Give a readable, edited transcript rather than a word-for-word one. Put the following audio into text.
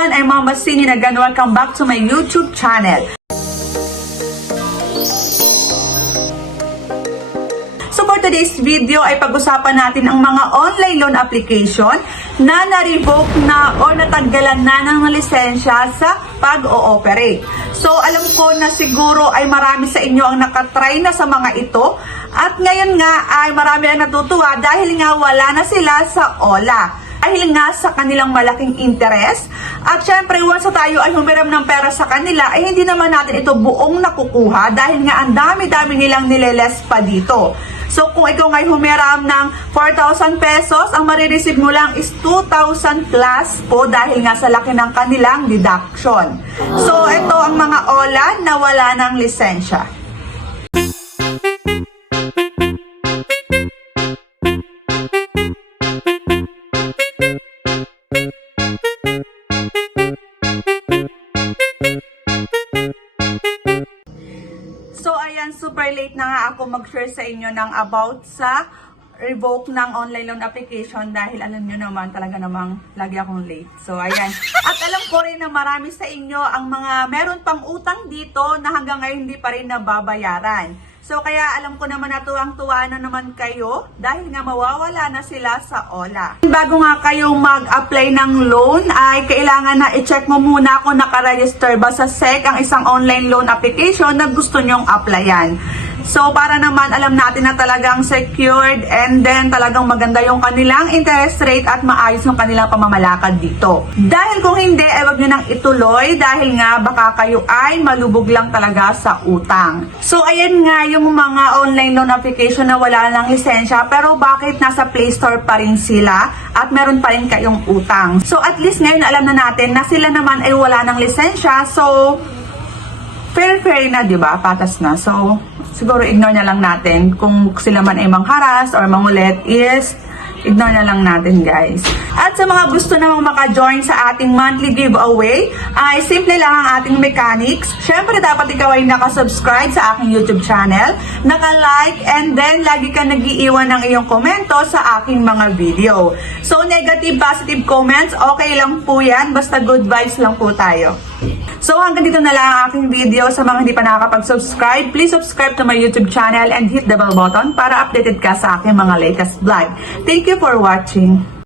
everyone, I'm Mama Sini again. Welcome back to my YouTube channel. So for today's video ay pag-usapan natin ang mga online loan application na na-revoke na o natanggalan na ng lisensya sa pag-ooperate. So alam ko na siguro ay marami sa inyo ang nakatry na sa mga ito at ngayon nga ay marami ang natutuwa dahil nga wala na sila sa OLA. Dahil nga sa kanilang malaking interest at syempre once na tayo ay humiram ng pera sa kanila ay hindi naman natin ito buong nakukuha dahil nga ang dami-dami nilang nileles pa dito. So kung ikaw ngay humiram ng 4,000 pesos, ang marireceive mo lang is 2,000 plus po dahil nga sa laki ng kanilang deduction. So ito ang mga OLA na wala ng lisensya. So ayan, super late na nga ako mag-share sa inyo ng about sa revoke ng online loan application dahil alam nyo naman talaga namang lagi akong late. So ayan, at alam ko rin na marami sa inyo ang mga meron pang utang dito na hanggang ngayon hindi pa rin nababayaran. So kaya alam ko naman na tuwang-tuwa na naman kayo dahil nga mawawala na sila sa OLA. Bago nga kayo mag-apply ng loan ay kailangan na i-check mo muna kung nakaregister ba sa SEC ang isang online loan application na gusto nyong applyan. So para naman alam natin na talagang secured and then talagang maganda yung kanilang interest rate at maayos yung kanilang pamamalakad dito. Dahil kung hindi, ay wag nyo nang ituloy dahil nga baka kayo ay malubog lang talaga sa utang. So ayan nga yung mga online loan application na wala ng lisensya pero bakit nasa Play Store pa rin sila at meron pa rin kayong utang. So at least ngayon alam na natin na sila naman ay wala ng lisensya. So fair na, di ba? Patas na. So, siguro ignore na lang natin. Kung sila man ay mangharas or mangulit is ignore na lang natin, guys. At sa mga gusto namang maka-join sa ating monthly giveaway, ay simple lang ang ating mechanics. Syempre, dapat ikaw ay nakasubscribe sa aking YouTube channel, naka-like, and then lagi ka nag-iiwan ng iyong komento sa aking mga video. So, negative, positive comments, okay lang po yan. Basta good vibes lang po tayo. So hanggang dito na lang ang aking video. Sa mga hindi pa nakakapag-subscribe, please subscribe to my YouTube channel and hit the bell button para updated ka sa aking mga latest vlog. Thank you for watching.